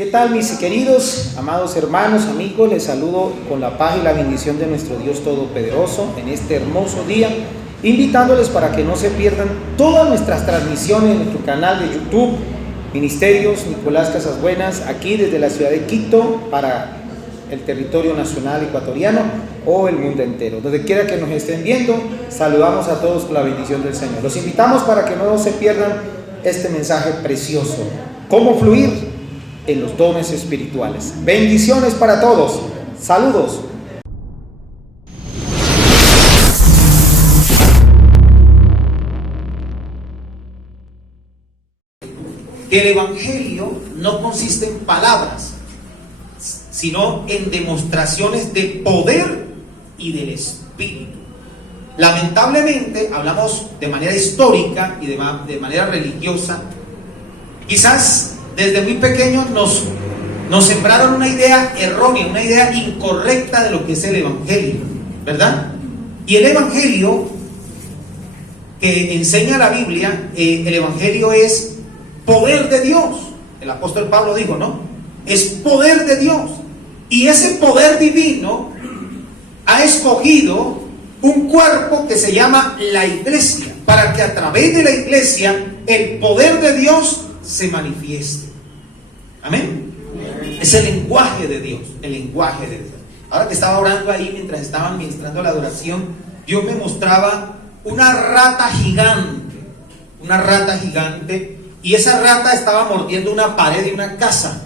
¿Qué tal, mis queridos, amados hermanos, amigos? Les saludo con la paz y la bendición de nuestro Dios Todopoderoso en este hermoso día, invitándoles para que no se pierdan todas nuestras transmisiones en nuestro canal de YouTube, Ministerios Nicolás Casasbuenas, aquí desde la ciudad de Quito para el territorio nacional ecuatoriano o el mundo entero. Donde quiera que nos estén viendo, saludamos a todos con la bendición del Señor. Los invitamos para que no se pierdan este mensaje precioso. ¿Cómo fluir en los dones espirituales? Bendiciones para todos. Saludos. El Evangelio no consiste en palabras, sino en demostraciones de poder y del Espíritu. Lamentablemente, hablamos de manera histórica y de manera religiosa. Quizás desde muy pequeños nos sembraron una idea errónea, una idea incorrecta de lo que es el Evangelio, ¿verdad? Y el Evangelio que enseña la Biblia, el Evangelio es poder de Dios. El apóstol Pablo dijo, ¿no? Es poder de Dios. Y ese poder divino ha escogido un cuerpo que se llama la iglesia, para que a través de la iglesia el poder de Dios se manifieste. Amén. Es el lenguaje de Dios, el lenguaje de Dios. Ahora que estaba orando ahí mientras estaban ministrando la adoración, Dios me mostraba una rata gigante, y esa rata estaba mordiendo una pared de una casa.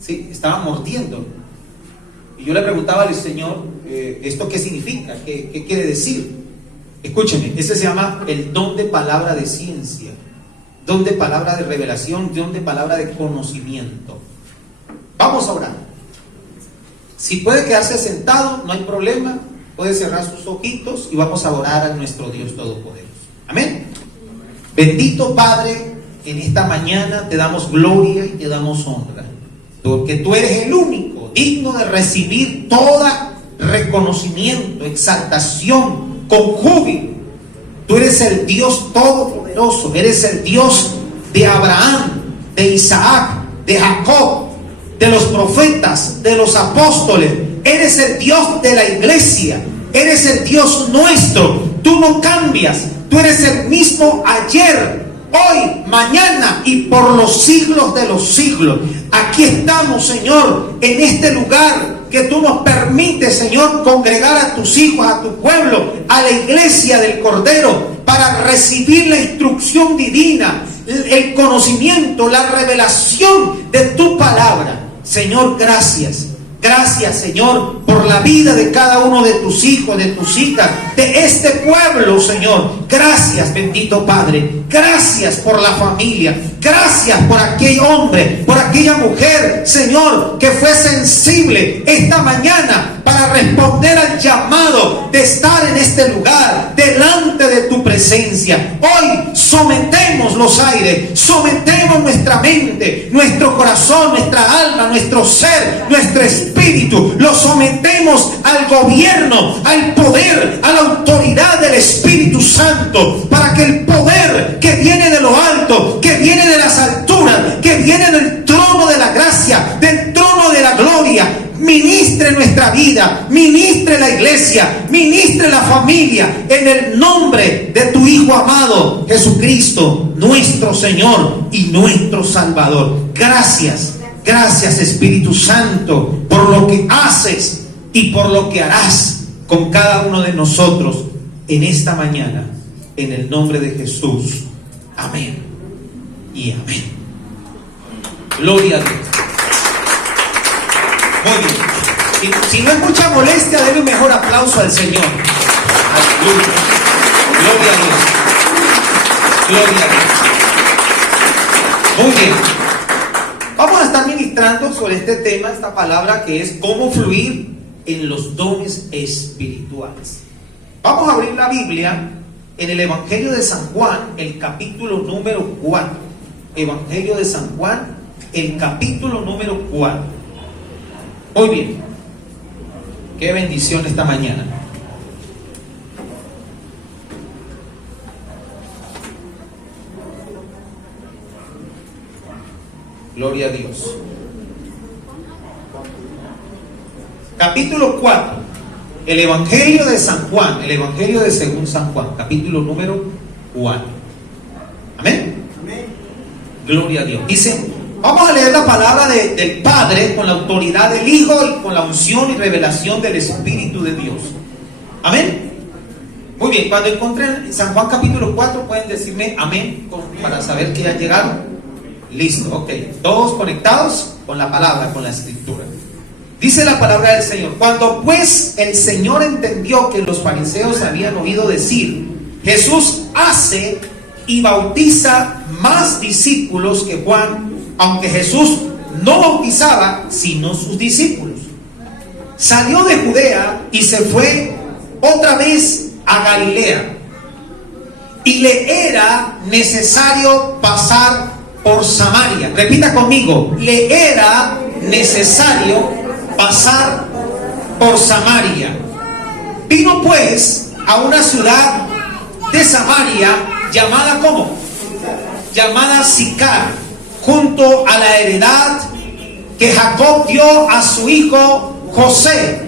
Sí, estaba mordiendo. Y yo le preguntaba al Señor, ¿esto qué significa? ¿Qué quiere decir? Escúcheme, ese se llama el don de palabra de ciencia, don de palabra de revelación, don de palabra de conocimiento. Vamos a orar. Si puede quedarse sentado, no hay problema, puede cerrar sus ojitos y vamos a orar a nuestro Dios Todopoderoso. Amén. Bendito Padre, en esta mañana te damos gloria y te damos honra, porque tú eres el único digno de recibir toda reconocimiento, exaltación, con júbilo. Tú eres el Dios todopoderoso, eres el Dios de Abraham, de Isaac, de Jacob, de los profetas, de los apóstoles. Eres el Dios de la iglesia, eres el Dios nuestro. Tú no cambias, tú eres el mismo ayer, hoy, mañana y por los siglos de los siglos. Aquí estamos, Señor, en este lugar que tú nos permites, Señor, congregar a tus hijos, a tu pueblo, a la iglesia del Cordero, para recibir la instrucción divina, el conocimiento, la revelación de tu palabra. Señor, gracias. Gracias, Señor, por la vida de cada uno de tus hijos, de tus hijas, de este pueblo, Señor. Gracias, bendito Padre. Gracias por la familia. Gracias por aquel hombre, por aquella mujer, Señor, que fue sensible esta mañana para responder al llamado de estar en este lugar, delante de tu presencia. Hoy sometemos los aires, sometemos nuestra mente, nuestro corazón, nuestra alma, nuestro ser, nuestro espíritu. Lo sometemos al gobierno, al poder, a la autoridad del Espíritu Santo, para que el poder que viene de lo alto, que viene de las alturas, que viene del trono de la gracia, del trono de la gloria, ministre nuestra vida, ministre la iglesia, ministre la familia, en el nombre de tu Hijo amado, Jesucristo, nuestro Señor y nuestro Salvador. Gracias, gracias Espíritu Santo, por lo que haces y por lo que harás con cada uno de nosotros en esta mañana, en el nombre de Jesús. Amén y amén. Gloria a Dios. Muy bien. Si no es mucha molestia, denle un mejor aplauso al Señor. Aleluya. Gloria a Dios. Gloria a Dios. Muy bien. Vamos a estar ministrando sobre este tema, esta palabra que es cómo fluir en los dones espirituales. Vamos a abrir la Biblia en el Evangelio de San Juan, el capítulo número 4. Evangelio de San Juan, el capítulo número 4. Muy bien. Qué bendición esta mañana. Gloria a Dios. capítulo 4, el Evangelio de San Juan, el Evangelio de según San Juan, capítulo número 4. Amén. Amén. Gloria a Dios. Dice, vamos a leer la palabra del Padre con la autoridad del Hijo y con la unción y revelación del Espíritu de Dios. Amén. Muy bien, cuando encuentren San Juan capítulo 4 pueden decirme amén para saber que ya llegaron. Listo, ok. Todos conectados con la palabra, con la escritura. Dice la palabra del Señor: cuando pues el Señor entendió que los fariseos habían oído decir, Jesús hace y bautiza más discípulos que Juan, aunque Jesús no bautizaba sino sus discípulos, salió de Judea y se fue otra vez a Galilea, y le era necesario pasar por Samaria. Repita conmigo: le era necesario pasar por Samaria. Vino pues a una ciudad de Samaria llamada ¿cómo? Llamada Sicar, junto a la heredad que Jacob dio a su hijo José,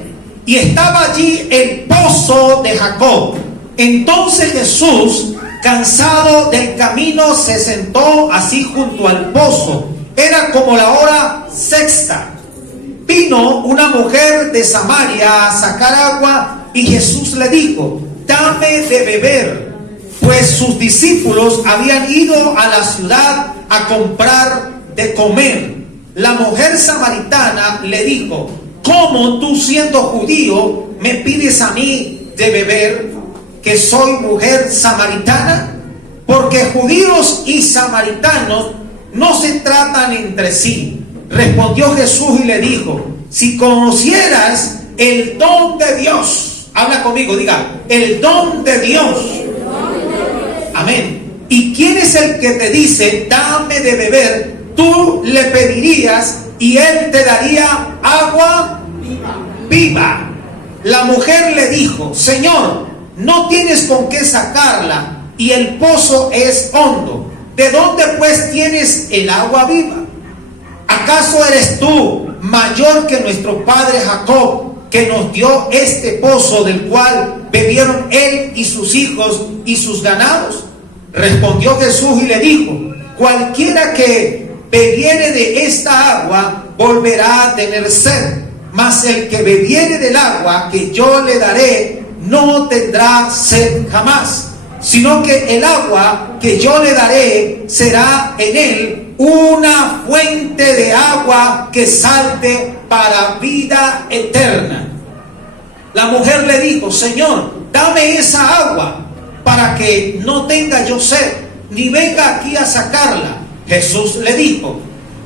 y estaba allí el pozo de Jacob. Entonces Jesús, cansado del camino, se sentó así junto al pozo. Era como la hora sexta. Vino una mujer de Samaria a sacar agua, y Jesús le dijo: dame de beber, pues sus discípulos habían ido a la ciudad a comprar de comer. La mujer samaritana le dijo: ¿cómo tú, siendo judío, me pides a mí de beber, que soy mujer samaritana? Porque judíos y samaritanos no se tratan entre sí. Respondió Jesús y le dijo: si conocieras el don de Dios, habla conmigo, diga, el don de Dios. Amén. ¿Y quién es el que te dice, dame de beber? Tú le pedirías y él te daría agua viva. La mujer le dijo: Señor, no tienes con qué sacarla, y el pozo es hondo. ¿De dónde pues tienes el agua viva? ¿Acaso eres tú mayor que nuestro padre Jacob, que nos dio este pozo, del cual bebieron él y sus hijos y sus ganados? Respondió Jesús y le dijo: cualquiera que bebiere de esta agua volverá a tener sed, mas el que bebiere del agua que yo le daré no tendrá sed jamás, sino que el agua que yo le daré será en él una fuente de agua que salte para vida eterna. La mujer le dijo: Señor, dame esa agua para que no tenga yo sed, ni venga aquí a sacarla. Jesús le dijo: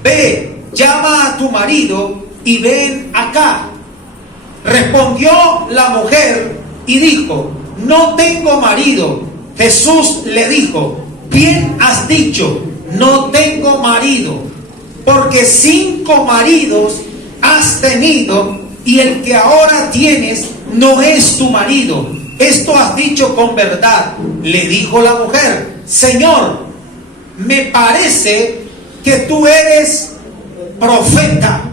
ve, llama a tu marido y ven acá. Respondió la mujer y dijo: no tengo marido. Jesús le dijo: bien has dicho, no tengo marido, porque 5 maridos has tenido, y el que ahora tienes no es tu marido. Esto has dicho con verdad. Le dijo la mujer: Señor, me parece que tú eres profeta.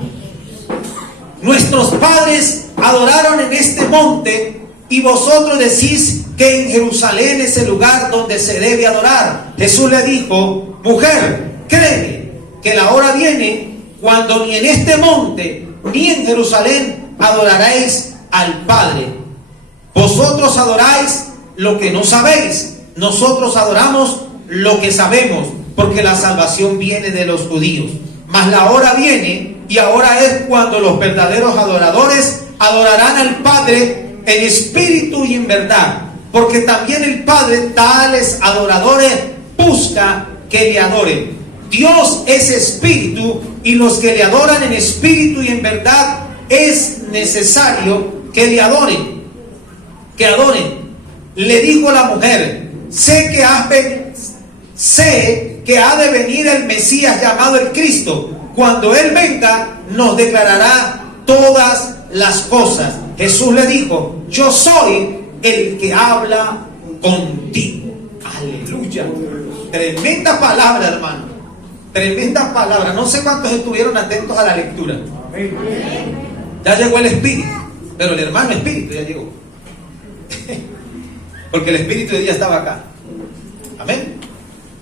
Nuestros padres adoraron en este monte, y vosotros decís que en Jerusalén es el lugar donde se debe adorar. Jesús le dijo: mujer, créeme que la hora viene cuando ni en este monte ni en Jerusalén adoraréis al Padre. Vosotros adoráis lo que no sabéis, nosotros adoramos lo que sabemos, porque la salvación viene de los judíos. Mas la hora viene, y ahora es cuando los verdaderos adoradores adorarán al Padre en espíritu y en verdad, porque también el Padre tales adoradores busca que le adoren. Dios es espíritu, y los que le adoran en espíritu y en verdad es necesario que le adoren. Que adoren. Le dijo la mujer: sé que ha de venir el Mesías, llamado el Cristo. Cuando Él venga, nos declarará todas las cosas. Jesús le dijo: yo soy el que habla contigo. Aleluya. Tremenda palabra, hermano. Tremenda palabra. No sé cuántos estuvieron atentos a la lectura. Ya llegó el Espíritu. Pero el hermano espíritu ya llegó. Porque el espíritu de Dios estaba acá. Amén.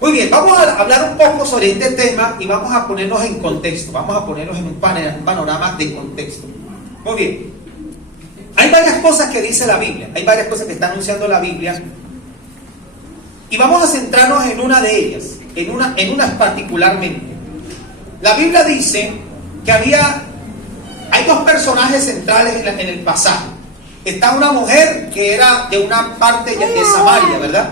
Muy bien, vamos a hablar un poco sobre este tema y vamos a ponernos en contexto. Vamos a ponernos en un panorama de contexto. Muy bien. Hay varias cosas que dice la Biblia. Hay varias cosas que está anunciando la Biblia. Y vamos a centrarnos en una de ellas. En una particularmente. La Biblia dice que hay dos personajes centrales en el pasaje. Está una mujer que era de una parte de Samaria, ¿verdad?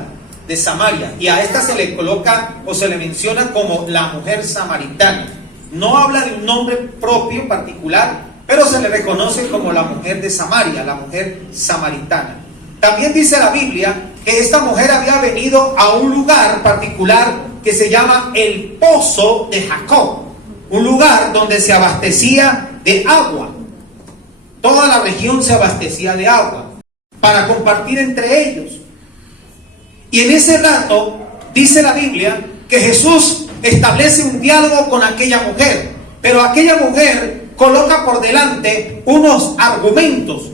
De Samaria. Y a esta se le coloca o se le menciona como la mujer samaritana. No habla de un nombre propio particular, pero se le reconoce como la mujer de Samaria, la mujer samaritana. También dice la Biblia que esta mujer había venido a un lugar particular que se llama el Pozo de Jacob. Un lugar donde se abastecía de agua. Toda la región se abastecía de agua para compartir entre ellos. Y en ese rato dice la Biblia que Jesús establece un diálogo con aquella mujer, pero aquella mujer coloca por delante unos argumentos,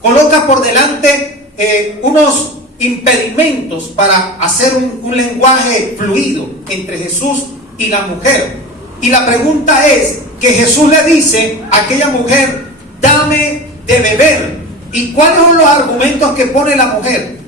coloca por delante unos impedimentos para hacer un lenguaje fluido entre Jesús y la mujer. Y la pregunta es que Jesús le dice a aquella mujer: dame de beber. ¿Y cuáles son los argumentos que pone la mujer?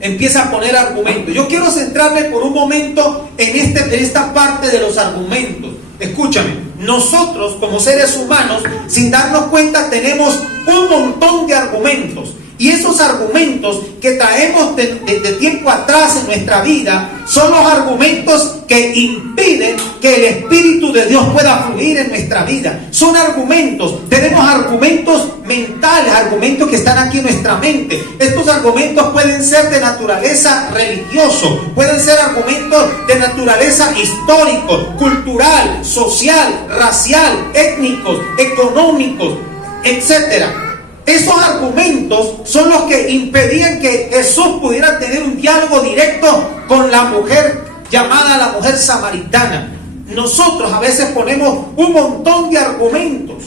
Empieza a poner argumentos. Yo quiero centrarme por un momento en esta parte de los argumentos. Escúchame, nosotros como seres humanos, sin darnos cuenta, tenemos un montón de argumentos. Y esos argumentos que traemos de tiempo atrás en nuestra vida son los argumentos que impiden que el Espíritu de Dios pueda fluir en nuestra vida. Son argumentos, tenemos argumentos mentales, argumentos que están aquí en nuestra mente. Estos argumentos pueden ser de naturaleza religioso, pueden ser argumentos de naturaleza histórico, cultural, social, racial, étnicos, económicos, etcétera. Esos argumentos son los que impedían que Jesús pudiera tener un diálogo directo con la mujer llamada la mujer samaritana. Nosotros a veces ponemos un montón de argumentos,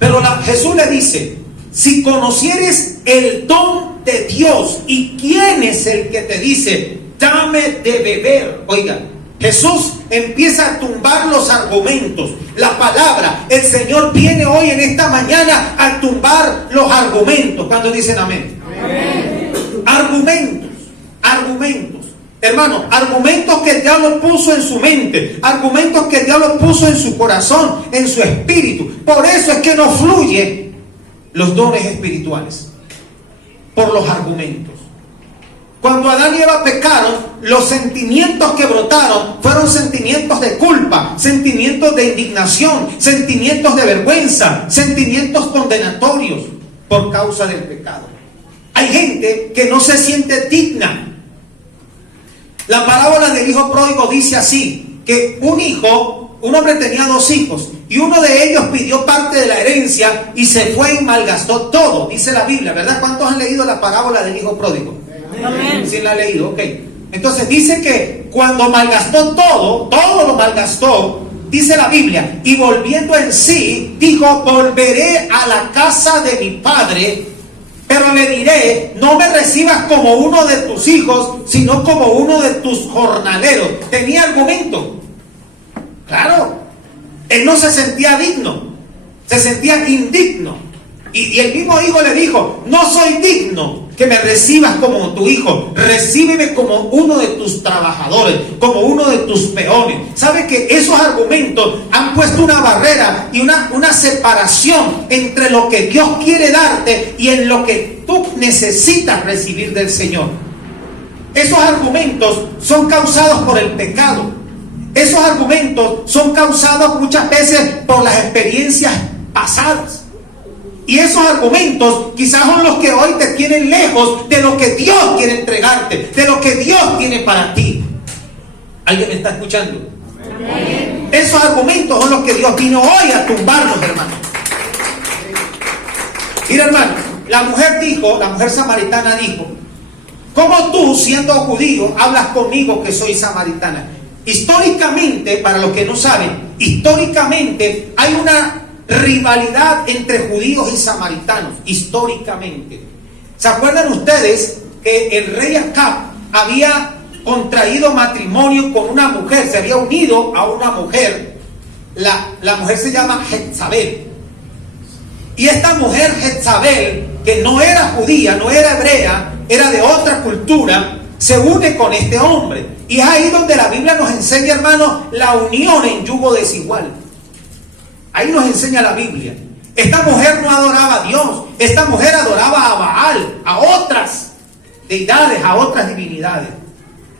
pero Jesús le dice: si conocieres el don de Dios y quién es el que te dice dame de beber. Oiga, Jesús empieza a tumbar los argumentos. La palabra, el Señor viene hoy en esta mañana a tumbar los argumentos. ¿Cuándo dicen amén? Amén. Argumentos. Hermano, argumentos que el diablo puso en su mente, argumentos que el diablo puso en su corazón, en su espíritu. Por eso es que no fluyen los dones espirituales. Por los argumentos. Cuando Adán y Eva pecaron, los sentimientos que brotaron fueron sentimientos de culpa, sentimientos de indignación, sentimientos de vergüenza, sentimientos condenatorios por causa del pecado. Hay gente que no se siente digna. La parábola del hijo pródigo dice así, que un hombre tenía 2 hijos y uno de ellos pidió parte de la herencia y se fue y malgastó todo, dice la Biblia, ¿verdad? ¿Cuántos han leído la parábola del hijo pródigo? Amén. Sí, la ha leído, ok. Entonces dice que cuando malgastó todo lo malgastó, dice la Biblia, y volviendo en sí, dijo: volveré a la casa de mi padre, pero le diré, no me recibas como uno de tus hijos, sino como uno de tus jornaleros. Tenía argumento. Claro, él no se sentía digno, se sentía indigno. Y el mismo hijo le dijo: no soy digno que me recibas como tu hijo, recíbeme como uno de tus trabajadores, como uno de tus peones. ¿Sabe que esos argumentos han puesto una barrera y una separación entre lo que Dios quiere darte y en lo que tú necesitas recibir del Señor? Esos argumentos son causados por el pecado. Esos argumentos son causados muchas veces por las experiencias pasadas. Y esos argumentos quizás son los que hoy te tienen lejos de lo que Dios quiere entregarte, de lo que Dios tiene para ti. ¿Alguien me está escuchando? Amén. Esos argumentos son los que Dios vino hoy a tumbarnos, hermano. Mira, hermano, la mujer samaritana dijo: ¿cómo tú, siendo judío, hablas conmigo que soy samaritana? Históricamente, para los que no saben, históricamente hay una rivalidad entre judíos y samaritanos, históricamente. ¿Se acuerdan ustedes que el rey Acab había contraído matrimonio con una mujer, se había unido a una mujer? La mujer se llama Jezabel. Y esta mujer Jezabel, que no era judía, no era hebrea, era de otra cultura, se une con este hombre. Y es ahí donde la Biblia nos enseña, hermanos, la unión en yugo desigual. Ahí nos enseña la Biblia. Esta mujer no adoraba a Dios, esta mujer adoraba a Baal, a otras deidades, a otras divinidades.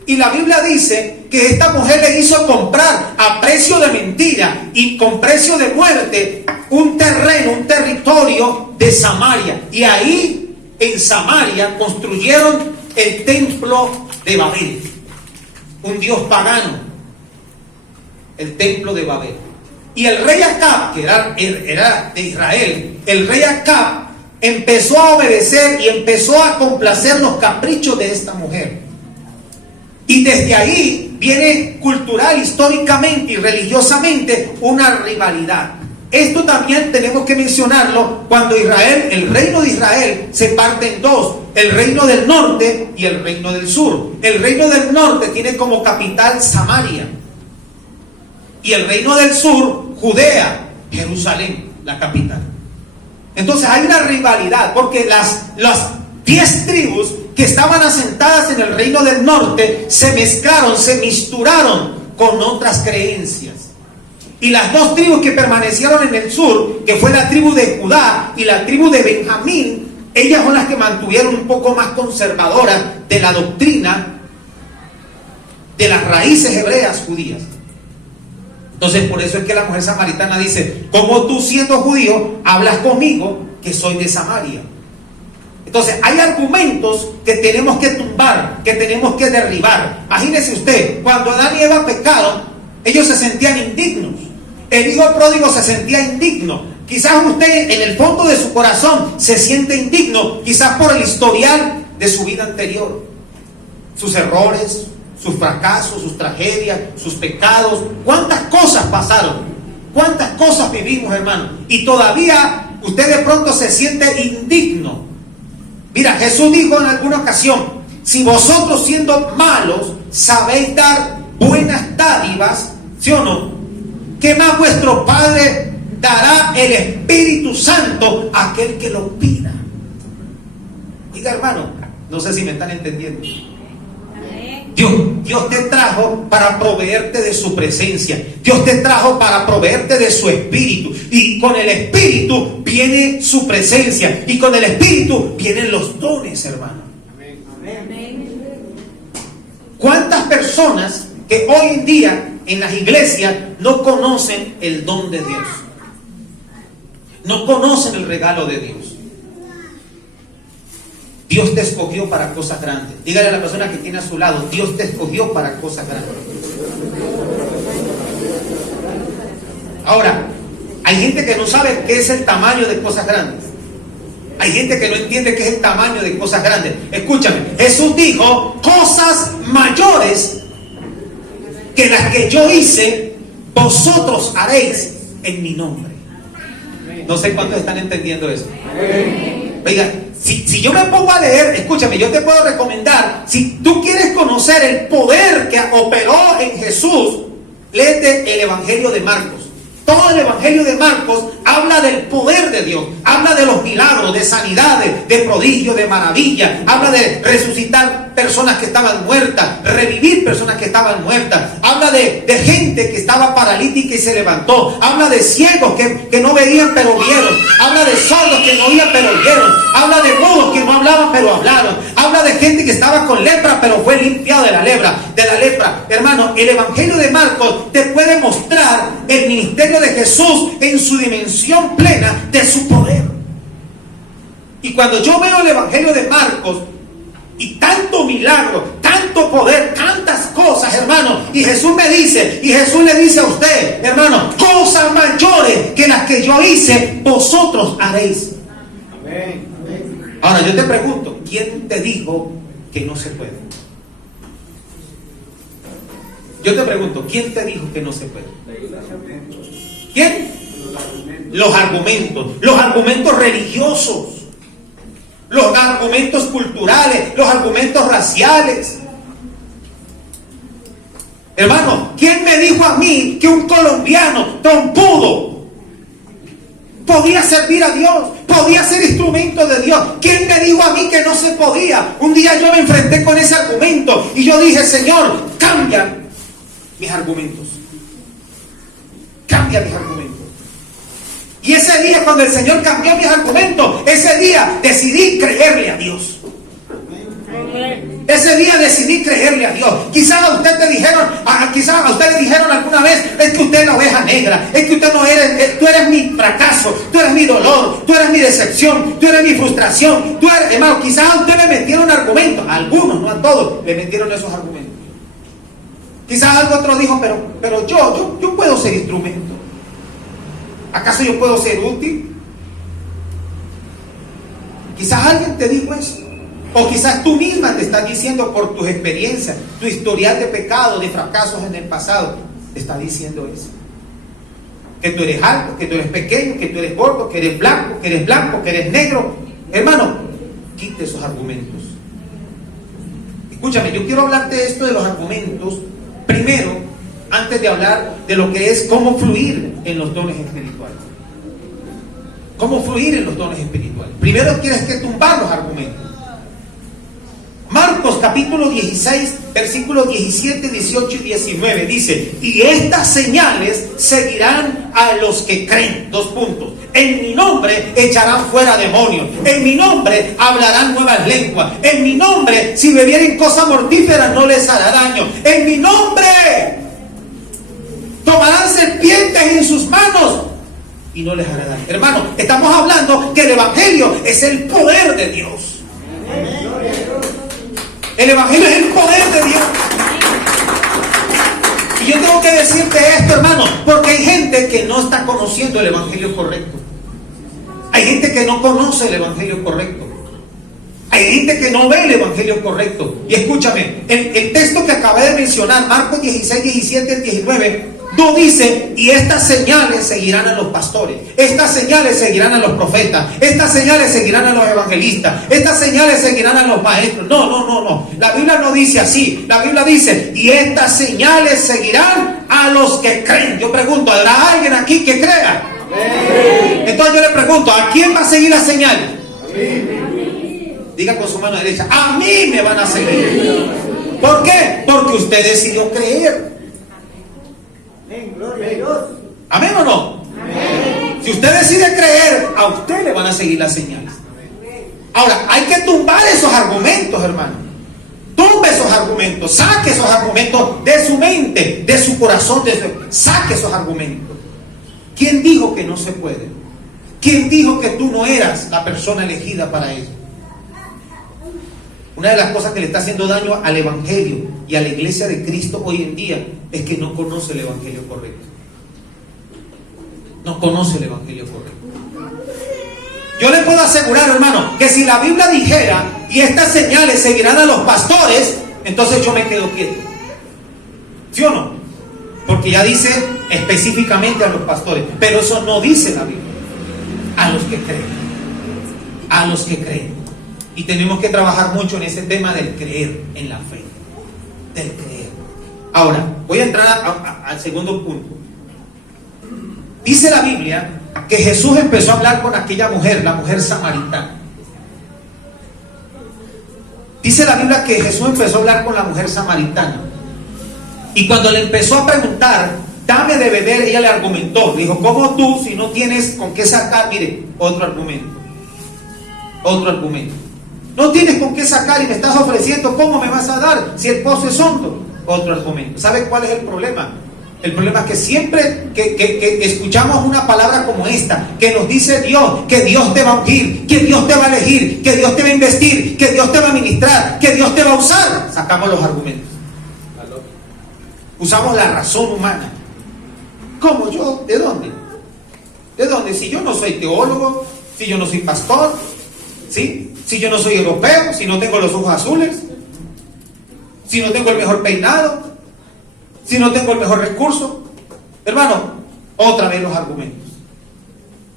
Y la Biblia dice que esta mujer le hizo comprar a precio de mentira y con precio de muerte un terreno, un territorio de Samaria. Y ahí en Samaria construyeron el templo de Babel, un dios pagano, el templo de Babel. Y el rey Acab, que era de Israel, el rey Acab empezó a obedecer y empezó a complacer los caprichos de esta mujer. Y desde ahí viene cultural, históricamente y religiosamente una rivalidad. Esto también tenemos que mencionarlo cuando Israel, el reino de Israel, se parte en dos: el reino del norte y el reino del sur. El reino del norte tiene como capital Samaria, y el reino del sur, Judea, Jerusalén, la capital. Entonces hay una rivalidad, porque las 10 tribus que estaban asentadas en el reino del norte se mezclaron, se misturaron con otras creencias. Y las 2 tribus que permanecieron en el sur, que fue la tribu de Judá y la tribu de Benjamín, ellas son las que mantuvieron un poco más conservadoras de la doctrina de las raíces hebreas judías. Entonces por eso es que la mujer samaritana dice: ¿cómo tú, siendo judío, hablas conmigo que soy de Samaria? Entonces hay argumentos que tenemos que tumbar, que tenemos que derribar. Imagínese usted, cuando Adán y Eva pecaron, ellos se sentían indignos. El hijo pródigo se sentía indigno. Quizás usted en el fondo de su corazón se siente indigno, quizás por el historial de su vida anterior, sus errores, sus fracasos, sus tragedias, sus pecados. ¿Cuántas cosas pasaron? ¿Cuántas cosas vivimos, hermano? Y todavía usted de pronto se siente indigno. Mira, Jesús dijo en alguna ocasión: si vosotros, siendo malos, sabéis dar buenas dádivas, ¿sí o no?, ¿qué más vuestro Padre dará el Espíritu Santo a aquel que lo pida? Diga, hermano, no sé si me están entendiendo. Dios te trajo para proveerte de su presencia. Dios te trajo para proveerte de su Espíritu. Y con el Espíritu viene su presencia. Y con el Espíritu vienen los dones, hermano. ¿Cuántas personas que hoy en día en las iglesias no conocen el don de Dios? No conocen el regalo de Dios. Dios te escogió para cosas grandes. Dígale a la persona que tiene a su lado: Dios te escogió para cosas grandes. Ahora, hay gente que no sabe qué es el tamaño de cosas grandes. Hay gente que no entiende qué es el tamaño de cosas grandes. Escúchame, Jesús dijo: cosas mayores que las que yo hice, vosotros haréis en mi nombre. No sé cuántos están entendiendo eso. Oiga, si yo me pongo a leer, escúchame, yo te puedo recomendar, si tú quieres conocer el poder que operó en Jesús, léete el Evangelio de Marcos. Todo el Evangelio de Marcos habla del poder de Dios, habla de los milagros, de sanidades, de prodigios, de maravillas, habla de resucitar personas que estaban muertas, revivir personas que estaban muertas, habla de gente que estaba paralítica y se levantó, habla de ciegos que no veían pero vieron, habla de sordos que no oían pero oyeron, habla de mudos que no hablaban pero hablaron, habla de gente que estaba con lepra pero fue limpiado de la lepra. Hermano, el Evangelio de Marcos te puede mostrar el ministerio de Jesús en su dimensión plena de su poder. Y cuando yo veo el Evangelio de Marcos y tanto milagro, tanto poder, tantas cosas, hermano, y Jesús me dice, y Jesús le dice a usted, hermano: cosas mayores que las que yo hice, vosotros haréis. Amén. Ahora yo te pregunto: ¿quién te dijo que no se puede? Yo te pregunto: ¿quién te dijo que no se puede? ¿Quién? los argumentos religiosos, los argumentos culturales, los argumentos raciales. Hermano, ¿quién me dijo a mí que un colombiano trompudo podía servir a Dios, podía ser instrumento de Dios? ¿Quién me dijo a mí que no se podía? Un día yo me enfrenté con ese argumento y yo dije: Señor, cambia mis argumentos. Cambia mis argumentos. Y ese día, cuando el Señor cambió mis argumentos, ese día decidí creerle a Dios. Ese día decidí creerle a Dios. Quizás a usted le dijeron alguna vez: es que usted es la oveja negra, es que usted no eres, tú eres mi fracaso, tú eres mi dolor, tú eres mi decepción, tú eres mi frustración, tú eres, hermano. Quizás a usted le metieron argumentos, a algunos, no a todos, le metieron esos argumentos. Quizás algo otro dijo: pero yo puedo ser instrumento. ¿Acaso yo puedo ser útil? Quizás alguien te dijo eso. O quizás tú misma te estás diciendo por tus experiencias, tu historial de pecado, de fracasos en el pasado, te está diciendo eso. Que tú eres alto, que tú eres pequeño, que tú eres gordo, que eres blanco, que eres negro. Hermano, quite esos argumentos. Escúchame, yo quiero hablarte de esto de los argumentos primero, antes de hablar de lo que es cómo fluir en los dones espirituales. Cómo fluir en los dones espirituales. Primero tienes que tumbar los argumentos. Marcos capítulo 16, versículos 17, 18 y 19 dice: y estas señales seguirán a los que creen. 2 puntos. En mi nombre echarán fuera demonios. En mi nombre hablarán nuevas lenguas. En mi nombre, si bebieren cosas mortíferas, no les hará daño. En mi nombre tomarán serpientes en sus manos y no les hará daño. Hermano, estamos hablando que el evangelio es el poder de Dios. El evangelio es el poder de Dios. Y yo tengo que decirte esto, hermano, porque hay gente que no está conociendo el evangelio correcto. Hay gente que no conoce el evangelio correcto. Hay gente que no ve el evangelio correcto. Y escúchame, el texto que acabé de mencionar, Marcos 16, 17 y 19, no dice: y estas señales seguirán a los pastores, estas señales seguirán a los profetas, estas señales seguirán a los evangelistas, estas señales seguirán a los maestros. No. La Biblia no dice así. La Biblia dice: y estas señales seguirán a los que creen. Yo pregunto: ¿habrá alguien aquí que crea? Entonces yo le pregunto: ¿a quién va a seguir la señal? Diga con su mano derecha: a mí me van a seguir. ¿Por qué? Porque usted decidió creer. ¿Amén o no? Amén. Si usted decide creer, a usted le van a seguir las señales. Ahora, hay que tumbar esos argumentos, hermano. Tumbe esos argumentos, saque esos argumentos de su mente, de su corazón, saque esos argumentos. ¿Quién dijo que no se puede? ¿Quién dijo que tú no eras la persona elegida para eso? Una de las cosas que le está haciendo daño al evangelio y a la iglesia de Cristo hoy en día es que no conoce el evangelio correcto. No conoce el evangelio correcto. Yo le puedo asegurar, hermano, que si la Biblia dijera: y estas señales seguirán a los pastores, entonces yo me quedo quieto. ¿Sí o no? Porque ya dice específicamente a los pastores. Pero eso no dice la Biblia. A los que creen. A los que creen. Y tenemos que trabajar mucho en ese tema del creer, en la fe. Del creer. Ahora, voy a entrar al segundo punto. Dice la Biblia que Jesús empezó a hablar con aquella mujer, la mujer samaritana. Dice la Biblia que Jesús empezó a hablar con la mujer samaritana. Y cuando le empezó a preguntar: dame de beber, ella le argumentó. Le dijo: ¿cómo tú, si no tienes con qué sacar? Mire, otro argumento. Otro argumento. No tienes con qué sacar y me estás ofreciendo, ¿cómo me vas a dar si el pozo es hondo? Otro argumento. ¿Sabes cuál es el problema? El problema es que siempre que escuchamos una palabra como esta, que nos dice Dios, que Dios te va a ungir, que Dios te va a elegir, que Dios te va a investir, que Dios te va a ministrar, que Dios te va a usar, sacamos los argumentos. Usamos la razón humana. ¿Cómo yo? ¿De dónde? ¿De dónde? Si yo no soy teólogo, si yo no soy pastor, ¿sí? Si yo no soy europeo, si no tengo los ojos azules, si no tengo el mejor peinado, si no tengo el mejor recurso. Hermano, otra vez los argumentos.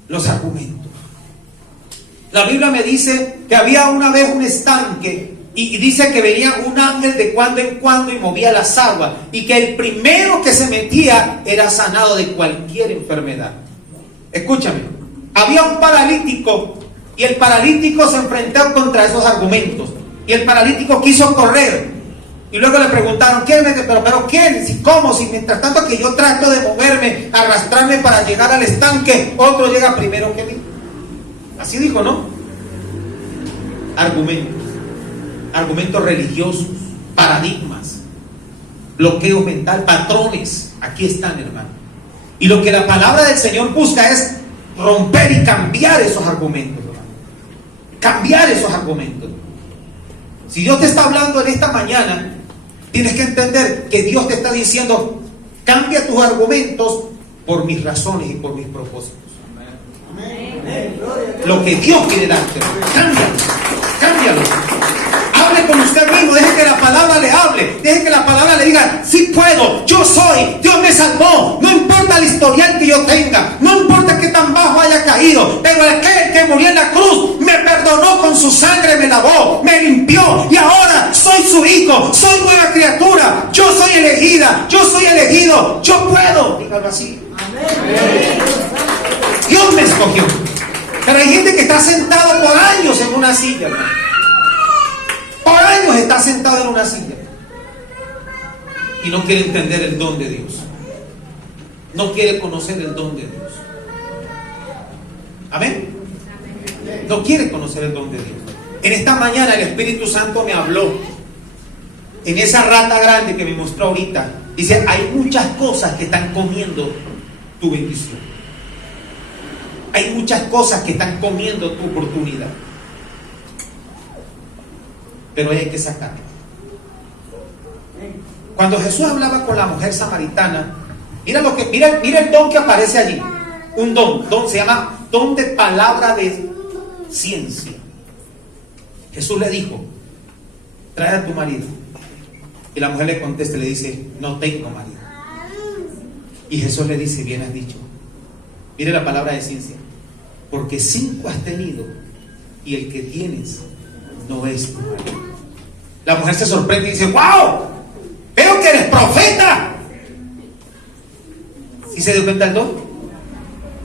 los argumentos. La Biblia me dice que había una vez un estanque y dice que venía un ángel de cuando en cuando y movía las aguas, y que el primero que se metía era sanado de cualquier enfermedad. Escúchame, había un paralítico y el paralítico se enfrentó contra esos argumentos y el paralítico quiso correr y luego le preguntaron, ¿quién me pero quién? ¿Cómo? Si mientras tanto que yo trato de moverme, arrastrarme para llegar al estanque, otro llega primero que mí. Así dijo, ¿no? Argumentos religiosos, paradigmas, bloqueo mental, patrones, aquí están, hermano. Y lo que la palabra del Señor busca es romper y cambiar esos argumentos, hermano. Cambiar esos argumentos. Si Dios te está hablando en esta mañana, tienes que entender que Dios te está diciendo, cambia tus argumentos por mis razones y por mis propósitos. Lo que Dios quiere darte, cámbialo. Hable con usted mismo, deje que la palabra le hable, deje que la palabra le diga, sí puedo, yo soy, Dios me salvó, no importa el historial que yo tenga, no importa que tan bajo haya caído, pero aquel que murió en la cruz me perdonó con su sangre, me lavó, me limpió, y ahora soy su hijo, soy nueva criatura, yo soy elegida, yo soy elegido, yo puedo. Dígalo así. Amén. Dios me escogió. Pero hay gente que está sentado por años en una silla, hermano. Por años está sentado en una silla y no quiere entender el don de Dios. No quiere conocer el don de Dios. Amén. No quiere conocer el don de Dios. En esta mañana el Espíritu Santo me habló. En esa rata grande que me mostró ahorita, dice, hay muchas cosas que están comiendo tu bendición. Hay muchas cosas que están comiendo tu oportunidad. Pero hay que sacarlo. Cuando Jesús hablaba con la mujer samaritana, mira el don que aparece allí. Un don se llama don de palabra de ciencia. Jesús le dijo, trae a tu marido. Y la mujer le contesta y le dice, no tengo marido. Y Jesús le dice, bien has dicho. Mire la palabra de ciencia. Porque 5 has tenido y el que tienes no es tu marido. La mujer se sorprende y dice, ¡wow! Veo que eres profeta. ¿Sí se dio cuenta el don?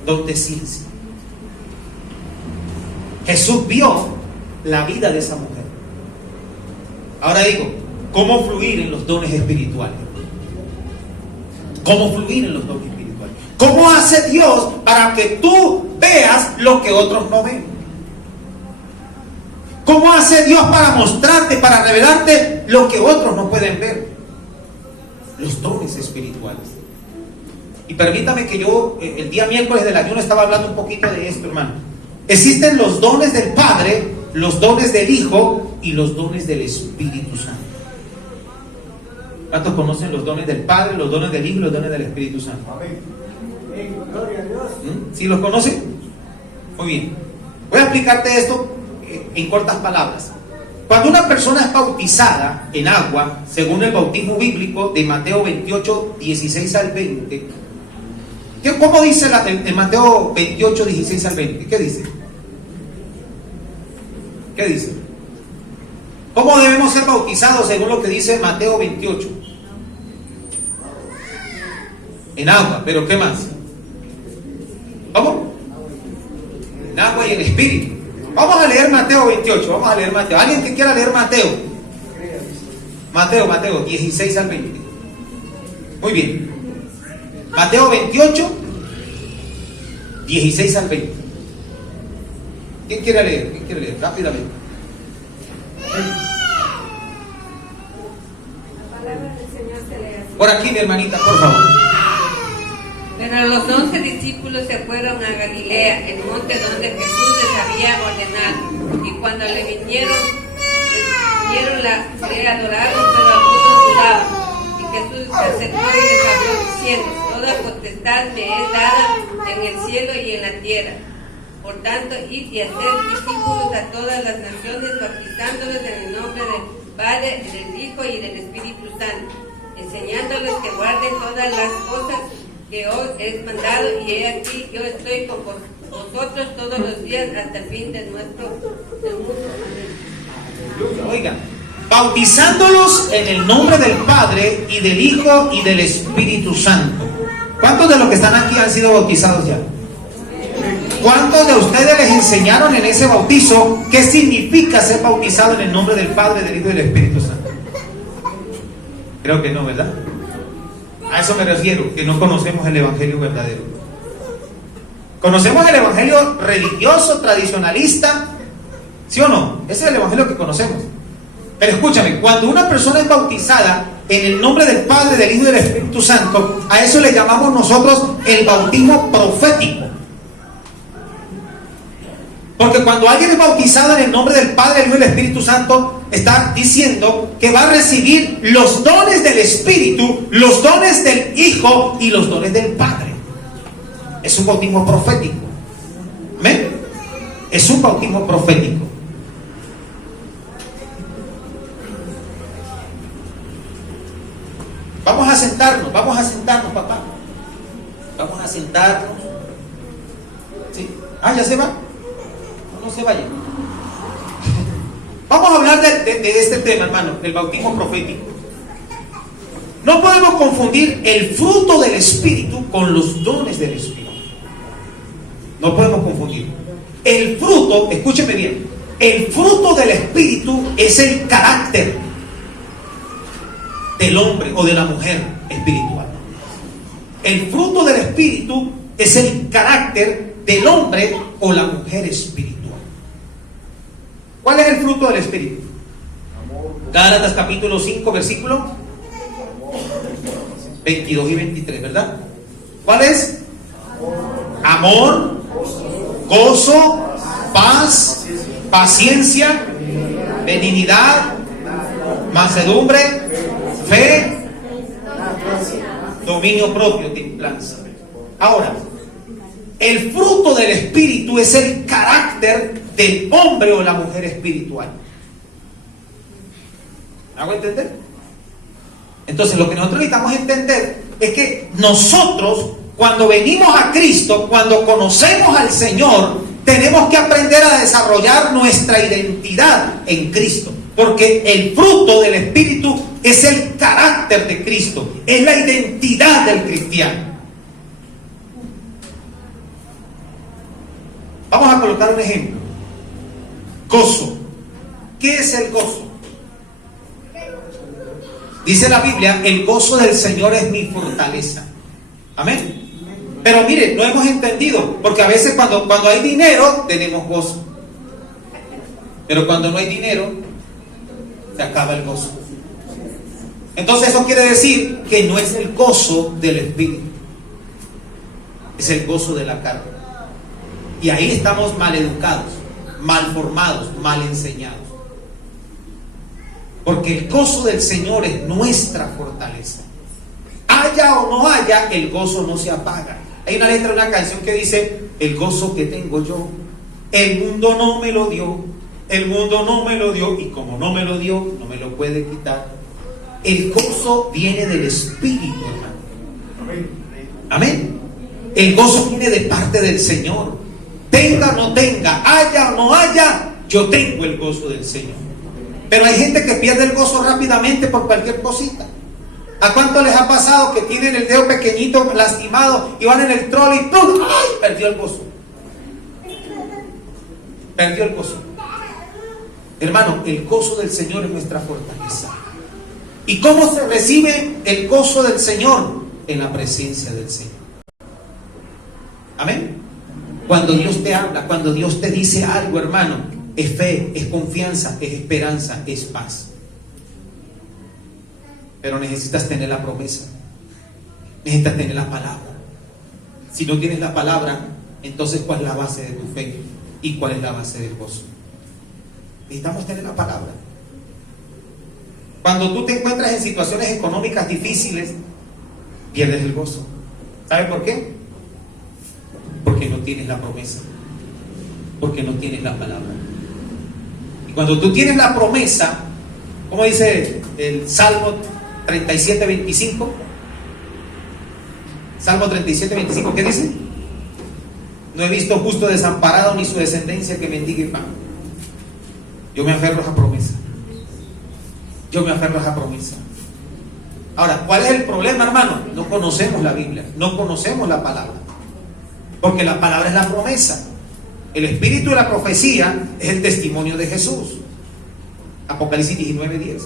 Don de ciencia. Jesús vio la vida de esa mujer. Ahora digo, ¿cómo fluir en los dones espirituales? ¿Cómo fluir en los dones espirituales? ¿Cómo hace Dios para que tú veas lo que otros no ven? ¿Cómo hace Dios para mostrarte, para revelarte lo que otros no pueden ver? Los dones espirituales. Y permítame que yo, el día miércoles del ayuno estaba hablando un poquito de esto, hermano. Existen los dones del Padre, los dones del Hijo y los dones del Espíritu Santo. ¿Cuántos conocen los dones del Padre, los dones del Hijo y los dones del Espíritu Santo? Amén. Gloria a Dios. ¿Sí los conocen? Muy bien. Voy a explicarte esto en cortas palabras. Cuando una persona es bautizada en agua, según el bautismo bíblico de Mateo 28, 16 al 20, ¿cómo dice en Mateo 28, 16 al 20? ¿Qué dice? ¿Qué dice? ¿Cómo debemos ser bautizados según lo que dice Mateo 28? En agua, pero ¿qué más? ¿Cómo? En agua y en espíritu. Vamos a leer Mateo 28, vamos a leer Mateo. ¿Alguien que quiera leer Mateo? Mateo 16 al 20. Muy bien. Mateo 28, 16 al 20. ¿Quién quiere leer? ¿Quién quiere leer? Rápidamente. La palabra del Señor se lee así. Por aquí, mi hermanita, por favor. Pero los 11 discípulos se fueron a Galilea, el monte donde Jesús les había ordenado. Y cuando le vinieron le adoraron, pero algunos dudaban. Y Jesús se acercó y les habló diciendo, toda potestad me es dada en el cielo y en la tierra. Por tanto, id y hacer discípulos a todas las naciones, bautizándoles en el nombre del Padre, del Hijo y del Espíritu Santo, enseñándoles que guarden todas las cosas que os es mandado, y he aquí, yo estoy con vosotros todos los días hasta el fin del mundo. Amén. Oiga, bautizándolos en el nombre del Padre y del Hijo y del Espíritu Santo. ¿Cuántos de los que están aquí han sido bautizados ya? ¿Cuántos de ustedes les enseñaron en ese bautizo qué significa ser bautizado en el nombre del Padre, del Hijo y del Espíritu Santo? Creo que no, ¿verdad? A eso me refiero, que no conocemos el Evangelio verdadero. Conocemos el Evangelio religioso, tradicionalista, ¿sí o no? Ese es el Evangelio que conocemos. Pero escúchame, cuando una persona es bautizada en el nombre del Padre, del Hijo y del Espíritu Santo, a eso le llamamos nosotros el bautismo profético. Porque cuando alguien es bautizado en el nombre del Padre, del Hijo y del Espíritu Santo, está diciendo que va a recibir los dones del Espíritu, los dones del Hijo y los dones del Padre. Es un bautismo profético. ¿Amén? Es un bautismo profético. Vamos a sentarnos, papá. Vamos a sentarnos. ¿Sí? Ah, ¿ya se va? No se vaya. Vamos a hablar de este tema, hermano, el bautismo profético. No podemos confundir el fruto del Espíritu con los dones del Espíritu. No podemos confundir. El fruto, escúcheme bien, el fruto del Espíritu es el carácter del hombre o de la mujer espiritual. El fruto del Espíritu es el carácter del hombre o la mujer espiritual. ¿Cuál es el fruto del Espíritu? Gálatas capítulo 5, versículo 22 y 23, ¿verdad? ¿Cuál es? Amor, gozo, paz, paciencia, benignidad, mansedumbre, fe, dominio propio, templanza. Ahora, el fruto del Espíritu es el carácter del hombre o la mujer espiritual. ¿Me hago entender? Entonces, lo que nosotros necesitamos entender es que nosotros, cuando venimos a Cristo, cuando conocemos al Señor, tenemos que aprender a desarrollar nuestra identidad en Cristo. Porque el fruto del Espíritu es el carácter de Cristo, es la identidad del cristiano. Vamos a colocar un ejemplo. Gozo. ¿Qué es el gozo? Dice la Biblia, el gozo del Señor es mi fortaleza. Amén. Pero mire, no hemos entendido, porque a veces cuando hay dinero, tenemos gozo. Pero cuando no hay dinero, se acaba el gozo. Entonces eso quiere decir que no es el gozo del Espíritu, es el gozo de la carne. Y ahí estamos mal educados, mal formados, mal enseñados. Porque el gozo del Señor es nuestra fortaleza. Haya o no haya, el gozo no se apaga. Hay una letra de una canción que dice: el gozo que tengo yo, el mundo no me lo dio, el mundo no me lo dio, y como no me lo dio, no me lo puede quitar. El gozo viene del Espíritu, hermano. Amén. El gozo viene de parte del Señor. Tenga o no tenga, haya o no haya, yo tengo el gozo del Señor. Pero hay gente que pierde el gozo rápidamente por cualquier cosita. ¿A cuánto les ha pasado que tienen el dedo pequeñito lastimado y van en el trolley y ¡pum! ¡Ay! Perdió el gozo. Perdió el gozo. Hermano, el gozo del Señor es nuestra fortaleza. ¿Y cómo se recibe el gozo del Señor? En la presencia del Señor. Amén. Cuando Dios te habla, cuando Dios te dice algo, hermano, es fe, es confianza, es esperanza, es paz. Pero necesitas tener la promesa, necesitas tener la palabra. Si no tienes la palabra, entonces ¿cuál es la base de tu fe? ¿Y cuál es la base del gozo? Necesitamos tener la palabra. Cuando tú te encuentras en situaciones económicas difíciles, pierdes el gozo. ¿Sabe por qué? Porque no tienes la promesa, porque no tienes la palabra. Y cuando tú tienes la promesa, como dice el Salmo 37:25, Salmo 37, 25, ¿qué dice? No he visto justo desamparado ni su descendencia que mendigue pan. Yo me aferro a esa promesa. Yo me aferro a esa promesa. Ahora, ¿cuál es el problema, hermano? No conocemos la Biblia, no conocemos la palabra. Porque la palabra es la promesa. El espíritu de la profecía es el testimonio de Jesús. Apocalipsis 19, 10.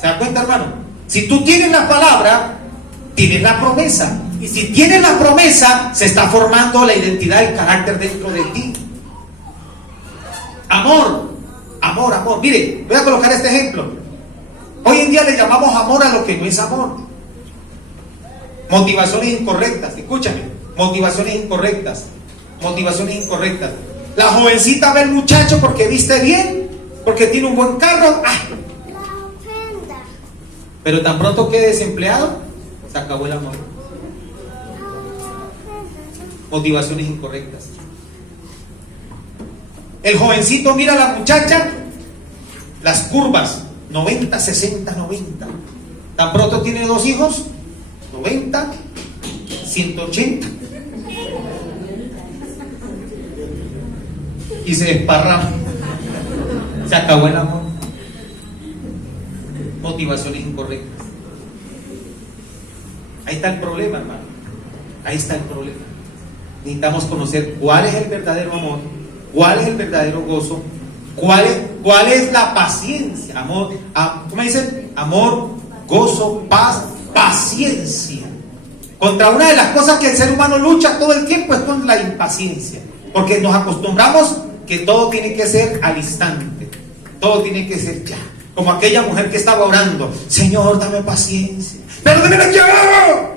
¿Se da cuenta, hermano? Si tú tienes la palabra, tienes la promesa. Y si tienes la promesa, se está formando la identidad y el carácter dentro de ti. Amor, amor, amor. Mire, voy a colocar este ejemplo. Hoy en día le llamamos amor a lo que no es amor. Motivaciones incorrectas, escúchame. Motivaciones incorrectas. Motivaciones incorrectas. La jovencita ve al muchacho porque viste bien, porque tiene un buen carro. ¡Ah! Pero tan pronto quede desempleado, se acabó el amor. Motivaciones incorrectas. El jovencito mira a la muchacha, las curvas, 90, 60, 90. Tan pronto tiene 2 hijos, 90, 180. Y se desparrama. Se acabó el amor. Motivaciones incorrectas. Ahí está el problema, hermano. Ahí está el problema. Necesitamos conocer cuál es el verdadero amor, cuál es el verdadero gozo, cuál es la paciencia. Amor, ¿cómo dicen? Amor, gozo, paz, paciencia. Contra una de las cosas que el ser humano lucha todo el tiempo es con la impaciencia. Porque nos acostumbramos que todo tiene que ser al instante. Todo tiene que ser ya. Como aquella mujer que estaba orando: Señor, dame paciencia. ¡Pero dame la llave!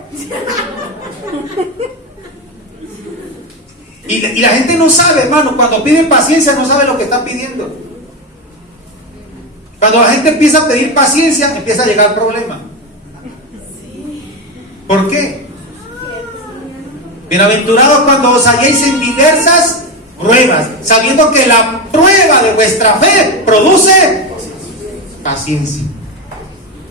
Y la gente no sabe, hermano. Cuando piden paciencia no sabe lo que están pidiendo. Cuando la gente empieza a pedir paciencia, empieza a llegar el problema. ¿Por qué? Bienaventurados cuando os halléis en diversas pruebas, sabiendo que la prueba de vuestra fe produce paciencia.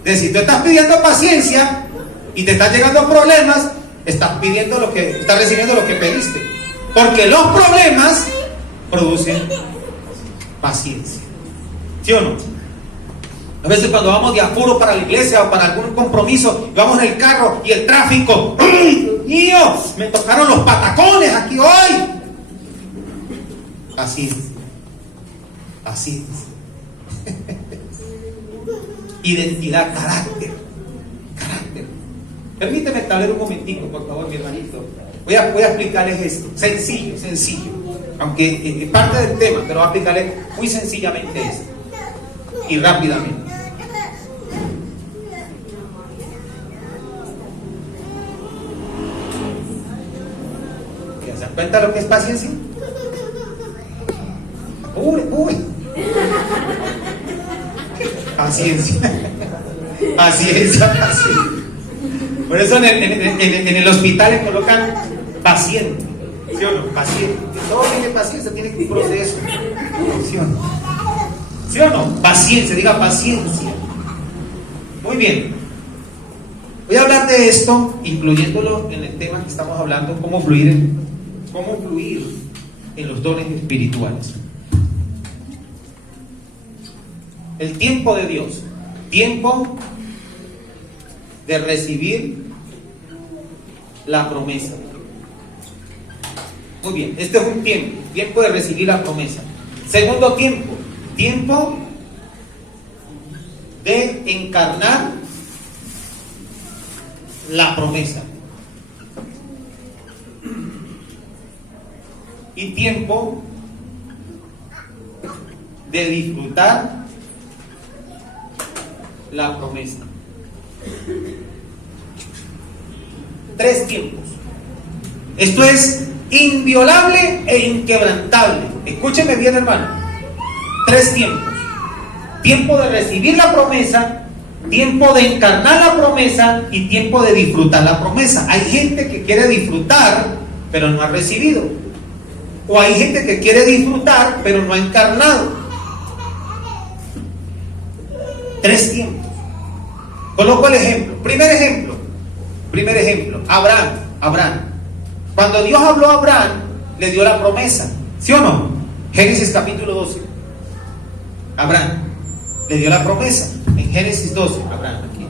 Es decir, tú estás pidiendo paciencia y te están llegando problemas, estás recibiendo lo que pediste. Porque los problemas producen paciencia. ¿Sí o no? A veces cuando vamos de apuro para la iglesia o para algún compromiso, vamos en el carro y el tráfico, ¡ay, Dios mío! Me tocaron los patacones aquí hoy. Paciencia. Paciencia. Identidad, carácter. Carácter. Permíteme hablar un momentico, por favor, mi hermanito. Voy a explicarles esto. Sencillo, sencillo. Aunque es parte del tema, pero voy a explicarles muy sencillamente esto. Y rápidamente. ¿Ya se dan cuenta lo que es paciencia? Uy. Paciencia. Paciencia. Por eso en el hospital le colocan paciente. ¿Sí o no? Paciente. Todo tiene paciencia, tiene un proceso. ¿Sí o no? ¿Sí o no? Paciencia, diga paciencia. Muy bien. Voy a hablar de esto, incluyéndolo en el tema que estamos hablando, cómo fluir en los dones espirituales. El tiempo de Dios, tiempo de recibir la promesa. Muy bien, este es un tiempo de recibir la promesa. Segundo tiempo de encarnar la promesa. Y tiempo de disfrutar la promesa. 3 tiempos. Esto es inviolable e inquebrantable. Escúcheme bien, hermano. 3 tiempos. Tiempo de recibir la promesa, tiempo de encarnar la promesa y tiempo de disfrutar la promesa. Hay gente que quiere disfrutar pero no ha recibido, o hay gente que quiere disfrutar pero no ha encarnado. 3 tiempos. Coloco el ejemplo. Primer ejemplo: Primer ejemplo, Abraham. Cuando Dios habló a Abraham, le dio la promesa, ¿sí o no? Génesis capítulo 12. Abraham le dio la promesa en Génesis 12. Abraham, aquí.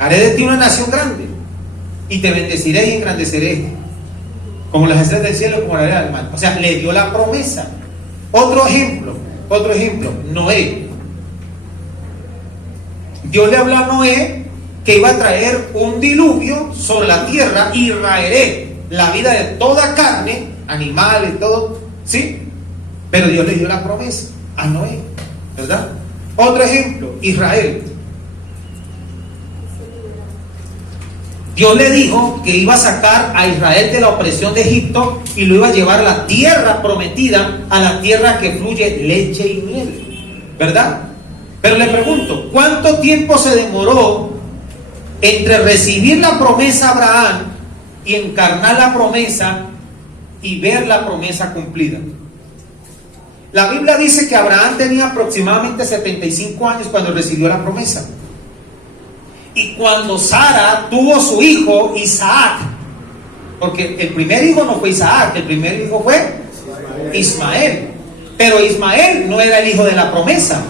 Haré de ti una nación grande y te bendeciré y engrandeceré como las estrellas del cielo, como la arena del mar. O sea, le dio la promesa. Otro ejemplo, Noé. Dios le habló a Noé que iba a traer un diluvio sobre la tierra y raeré la vida de toda carne, animales, todo, ¿sí? Pero Dios le dio la promesa a Noé, ¿verdad? Otro ejemplo, Israel. Dios le dijo que iba a sacar a Israel de la opresión de Egipto y lo iba a llevar a la tierra prometida, a la tierra que fluye leche y miel, ¿verdad? Pero le pregunto, ¿cuánto tiempo se demoró entre recibir la promesa a Abraham y encarnar la promesa y ver la promesa cumplida? La Biblia dice que Abraham tenía aproximadamente 75 años cuando recibió la promesa. Y cuando Sara tuvo su hijo Isaac, porque el primer hijo no fue Isaac, el primer hijo fue Ismael. Pero Ismael no era el hijo de la promesa.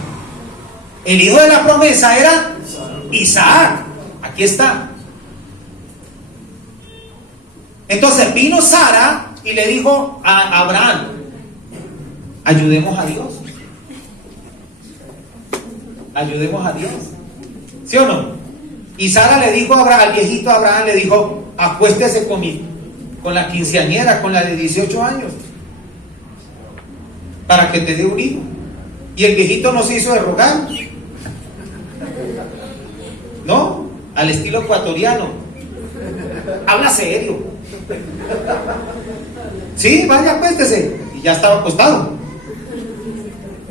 El hijo de la promesa era Isaac. Aquí está. Entonces vino Sara y le dijo a Abraham: ayudemos a Dios. Ayudemos a Dios. ¿Sí o no? Y Sara le dijo a Abraham, al viejito Abraham, le dijo: acuéstese con la quinceañera, con la de 18 años, para que te dé un hijo. Y el viejito no se hizo de rogar, ¿no? Al estilo ecuatoriano. Habla serio. Sí, vaya, acuéstese. Y ya estaba acostado.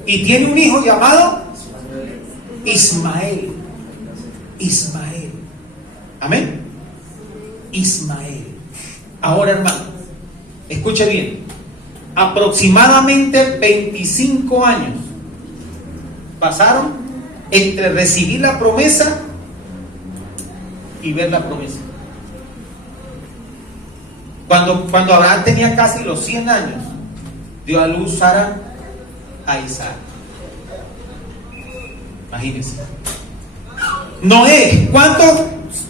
Y tiene un hijo llamado Ismael. Amén. Ismael. Ahora, hermano, escuche bien. Aproximadamente 25 años pasaron entre recibir la promesa y ver la promesa. Cuando Abraham tenía casi los 100 años, dio a luz Sara a Isaac. Imagínense. Noé,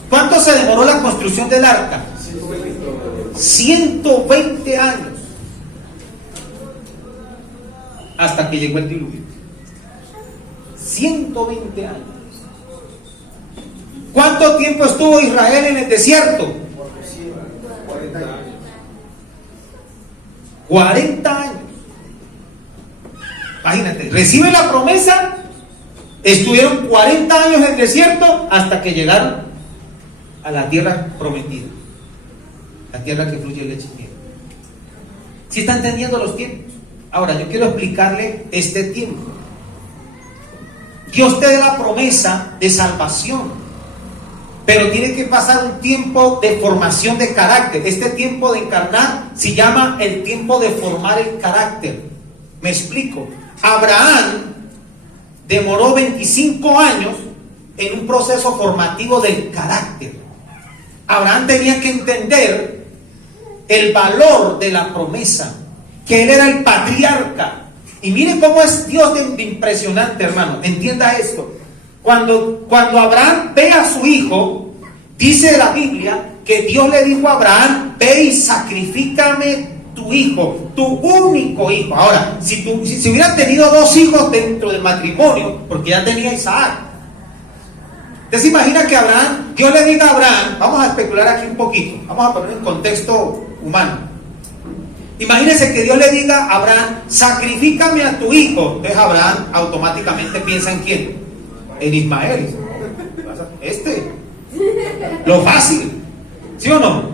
¿cuánto se demoró la construcción del arca? 120 años. Hasta que llegó el diluvio. 120 años. ¿Cuánto tiempo estuvo Israel en el desierto? 40 años. Imagínate, recibe la promesa. Estuvieron 40 años en el desierto hasta que llegaron a la tierra prometida, la tierra que fluye leche y miel. ¿Sí está entendiendo los tiempos? Ahora, yo quiero explicarle este tiempo. Dios te da la promesa de salvación, pero tiene que pasar un tiempo de formación de carácter. Este tiempo de encarnar se llama el tiempo de formar el carácter. Me explico. Abraham demoró 25 años en un proceso formativo del carácter. Abraham tenía que entender el valor de la promesa, que él era el patriarca. Y mire cómo es Dios de impresionante, hermano. Entienda esto. Cuando Abraham ve a su hijo, dice la Biblia que Dios le dijo a Abraham: ve y sacrifícame tu hijo, tu único hijo. Ahora, si hubiera tenido 2 hijos dentro del matrimonio, porque ya tenía Isaac. ¿Usted se imagina que Dios le diga a Abraham, vamos a especular aquí un poquito, vamos a poner en contexto humano. Imagínese que Dios le diga a Abraham: sacrifícame a tu hijo. Entonces Abraham automáticamente piensa ¿en quién? En Ismael. Lo fácil, ¿sí o no?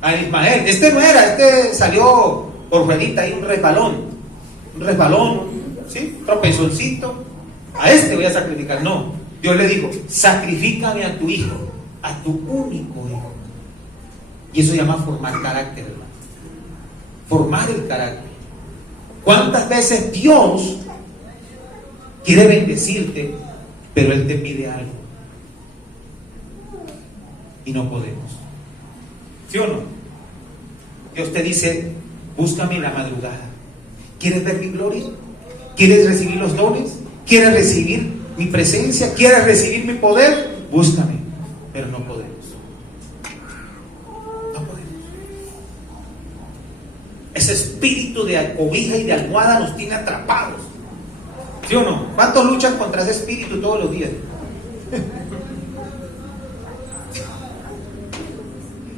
A Ismael. Este no era, este salió por fuerita ahí, un resbalón, ¿sí? Tropezoncito. A este voy a sacrificar. No, Dios le dijo: sacrifícame a tu hijo, a tu único hijo. Y eso se llama formar carácter, hermano. Formar el carácter. ¿Cuántas veces Dios quiere bendecirte, pero pero Él te pide algo y no podemos. ¿Sí o no? Dios te dice, búscame en la madrugada. ¿Quieres ver mi gloria? ¿Quieres recibir los dones? ¿Quieres recibir mi presencia? ¿Quieres recibir mi poder? Búscame, pero no podemos. No podemos. Ese espíritu de cobija y de almohada nos tiene atrapados. ¿Sí o no? ¿Cuántos luchan contra ese espíritu todos los días?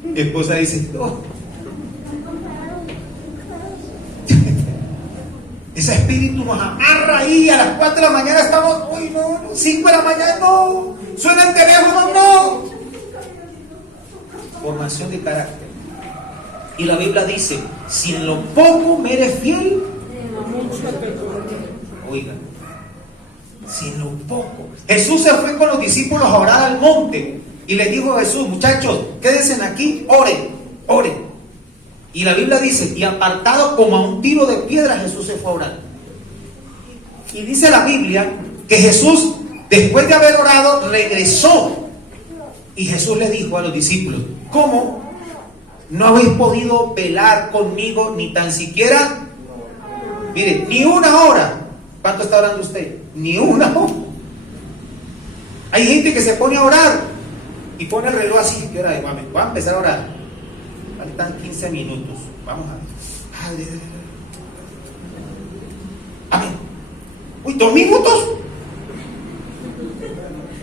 Mi esposa dice, no. Ese espíritu nos amarra ahí, a las 4 de la mañana estamos, uy no, 5 de la mañana no, suena el teléfono, no. Formación de carácter. Y la Biblia dice, si en lo poco me eres fiel, oigan, si en lo poco. Jesús se fue con los discípulos a orar al monte y les dijo a Jesús, muchachos, quédense aquí, oren, oren. Y la Biblia dice, y apartado como a un tiro de piedra, Jesús se fue a orar. Y dice la Biblia que Jesús, después de haber orado, regresó. Y Jesús le dijo a los discípulos, ¿cómo no habéis podido velar conmigo ni tan siquiera? Mire, ni una hora. ¿Cuánto está orando usted? Ni una hora. Hay gente que se pone a orar y pone el reloj así, ¿qué hora es? Voy a empezar a orar. Faltan 15 minutos. Vamos a ver. Amén. Uy, 2 minutos.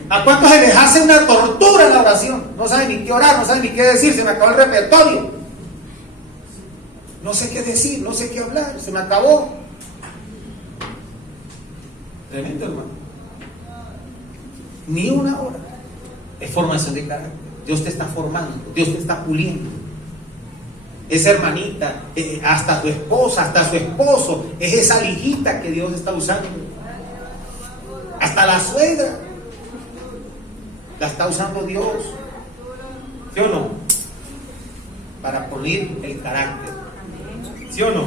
¿A cuántos se les hace una tortura la oración? No saben ni qué orar, no saben ni qué decir, se me acabó el repertorio. No sé qué decir, no sé qué hablar, se me acabó. Tremendo, hermano. Ni una hora. Es formación de carácter. Dios te está formando, Dios te está puliendo. Esa hermanita, hasta tu esposa, hasta su esposo, es esa liguita que Dios está usando. Hasta la suegra la está usando Dios. ¿Sí o no? Para pulir el carácter. ¿Sí o no?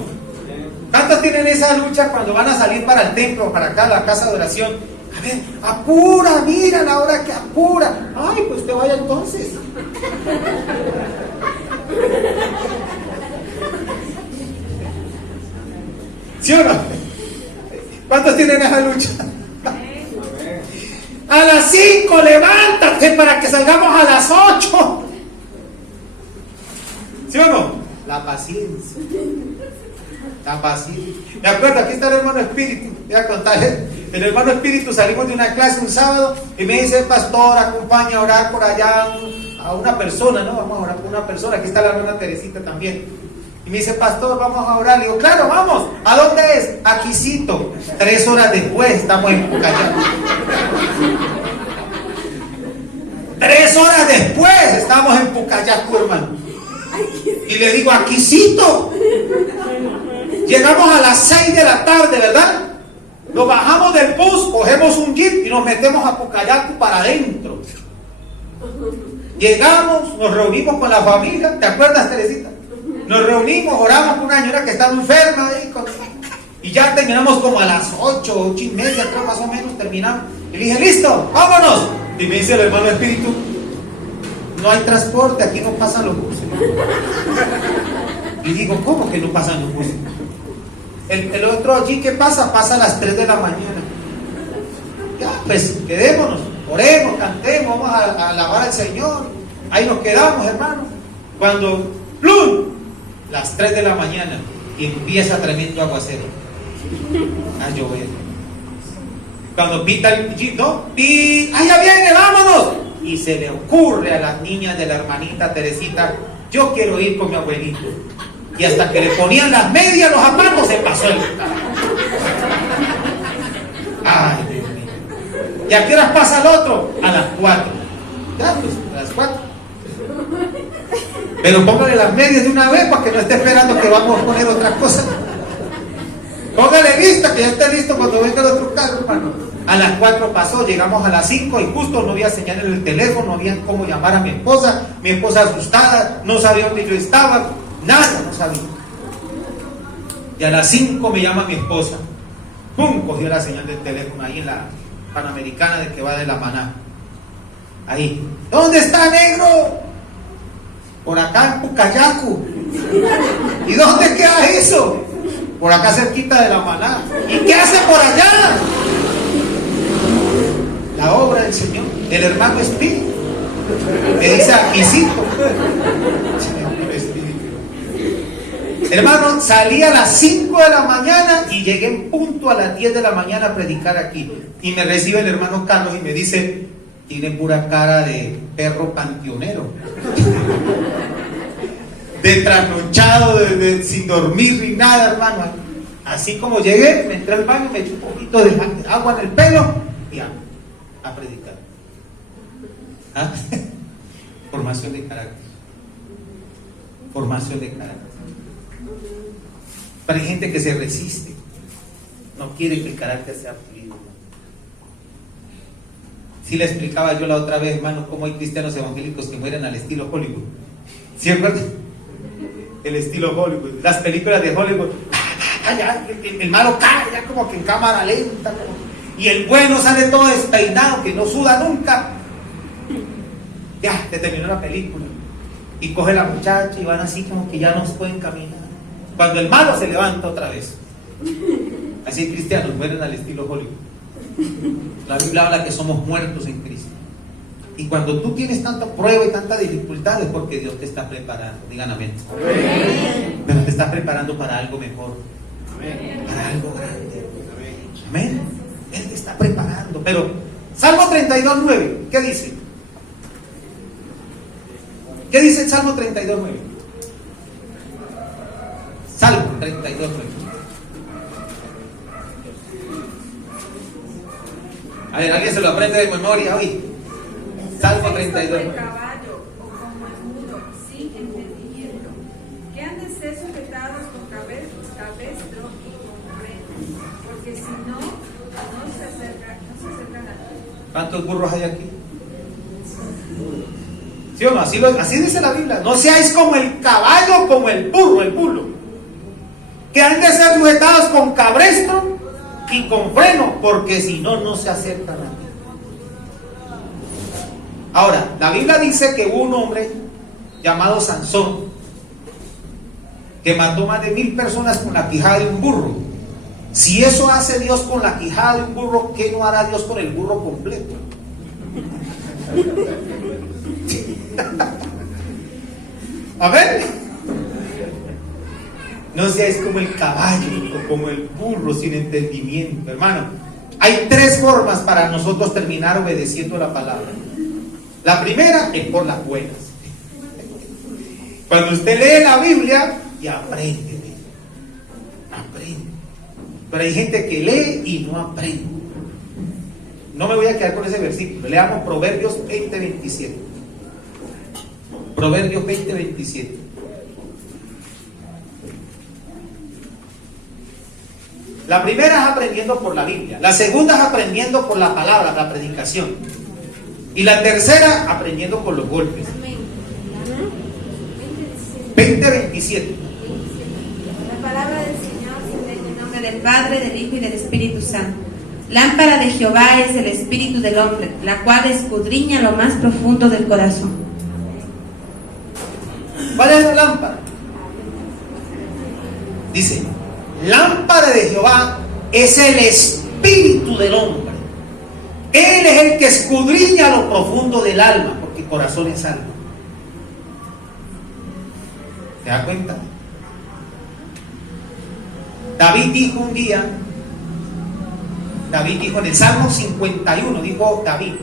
¿Cuántos tienen esa lucha cuando van a salir para el templo, para acá, la casa de oración? A ver, apura, mira la hora que apura. Ay, pues te vaya entonces. ¿Sí o no? ¿Cuántos tienen esa lucha? A las 5 levántate para que salgamos a las 8. ¿Sí o no? La paciencia. La paciencia. Me acuerdo, aquí está el hermano Espíritu. Voy a contarles. El hermano Espíritu, salimos de una clase un sábado y me dice, pastor, acompaña a orar por allá a una persona, ¿no? Vamos a orar por una persona. Aquí está la hermana Teresita también. Y me dice, pastor, vamos a orar. Le digo, claro, vamos. ¿A dónde es? Aquícito. 3 horas después estamos en Pucallá. 3 horas después estamos en Pucallá, hermano. Y le digo, Aquícito. Llegamos a las 6 de la tarde, ¿verdad? Nos bajamos del bus, cogemos un jeep y nos metemos a Pucallaco para adentro. Llegamos, nos reunimos con la familia. ¿Te acuerdas, Teresita? Nos reunimos, oramos por una señora que estaba enferma y ya terminamos como a las 8, 8:30, creo más o menos terminamos. Y le dije, listo, vámonos. Y me dice el hermano Espíritu, no hay transporte, aquí no pasan los buses. Y digo, ¿cómo que no pasan los buses? El otro allí que pasa a las 3 de la mañana. Ya, pues quedémonos, oremos, cantemos, vamos a alabar al Señor. Ahí nos quedamos, hermano. Cuando ¡plum! Las 3 de la mañana y empieza tremendo aguacero a llover. Cuando pita el jeep, ¿no? ¡Y allá viene, vámonos! Y se le ocurre a las niñas de la hermanita Teresita, yo quiero ir con mi abuelito. Y hasta que le ponían las medias, los zapatos, se pasó el carro. Ay, Dios mío. ¿Y a qué horas pasa el otro? A las 4. Ya, pues, a las 4. Pero póngale las medias de una vez para que no esté esperando que vamos a poner otra cosa. Póngale lista, que ya esté listo cuando venga el otro carro, hermano. A las 4 pasó, llegamos a las 5 y justo no había señal en el teléfono, no había cómo llamar a mi esposa asustada, no sabía dónde yo estaba, nada, no sabía. Y a las 5 me llama mi esposa. ¡Pum! Cogió la señal del teléfono ahí Panamericana de que va de la Maná. Ahí. ¿Dónde está, negro? Por acá en Pucayacu. ¿Y dónde queda eso? Por acá cerquita de la Maná. ¿Y qué hace por allá? La obra del Señor. El hermano Espíritu. Que dice Aquisito. Hermano, salí a las 5 de la mañana y llegué en punto a las 10 de la mañana a predicar aquí. Y me recibe el hermano Carlos y me dice: tiene pura cara de perro panteonero. De trasnochado, sin dormir ni nada, hermano. Así como llegué, me entré al baño, me eché un poquito de agua en el pelo y a predicar. ¿Ah? Formación de carácter. Formación de carácter. Pero hay gente que se resiste, no quiere que el carácter sea pulido. Sí le explicaba yo la otra vez, hermano, cómo hay cristianos evangélicos que mueren al estilo Hollywood. ¿Sí recuerdan? El estilo Hollywood, las películas de Hollywood. Ya, el malo cae ya como que en cámara lenta, y el bueno sale todo despeinado, que no suda nunca. Ya, te terminó la película. Y coge la muchacha y van así como que ya no se pueden caminar. Cuando el malo se levanta otra vez. Así cristianos mueren al estilo Hollywood. La Biblia habla que somos muertos en Cristo. Y cuando tú tienes tanta prueba y tanta dificultad es porque Dios te está preparando. Digan amén. Pero te está preparando para algo mejor. Para algo grande. Amén. Él te está preparando. Pero Salmo 32:9, ¿qué dice? ¿Qué dice el Salmo 32:9? Salmo 32:9. A ver, alguien se lo aprende de memoria hoy. Salmo 32:9. Como el caballo o como el mulo, sin entendimiento, que han de ser sujetados con cabestro y con freno, porque si no, no se acercan a ti. ¿Cuántos burros hay aquí? ¿Sí o no? Así dice la Biblia. No seáis como el caballo, como el bulo, que han de ser sujetados con cabestro y con freno, porque si no, no se acercan a ti. Ahora, la Biblia dice que hubo un hombre llamado Sansón que mató más de 1000 personas con la quijada de un burro. Si eso hace Dios con la quijada de un burro, ¿qué no hará Dios con el burro completo? A ver, no seáis como el caballo o como el burro sin entendimiento. Hermano, hay 3 formas para nosotros terminar obedeciendo la palabra. La primera es por las buenas. Cuando usted lee la Biblia y aprende. Pero hay gente que lee y no aprende. No me voy a quedar con ese versículo. Leamos Proverbios 20:27. Proverbios 20:27. La primera es aprendiendo por la Biblia. La segunda es aprendiendo por la palabra, la predicación. Y la tercera, aprendiendo por los golpes. 20:27. La palabra del Señor se lee en el nombre del Padre, del Hijo y del Espíritu Santo. Lámpara de Jehová es el espíritu del hombre, la cual escudriña lo más profundo del corazón. ¿Cuál es la lámpara? Dice, lámpara de Jehová es el espíritu del hombre. Él es el que escudriña lo profundo del alma, porque corazón es alma. ¿Te das cuenta? David dijo un día, en el Salmo 51, dijo David,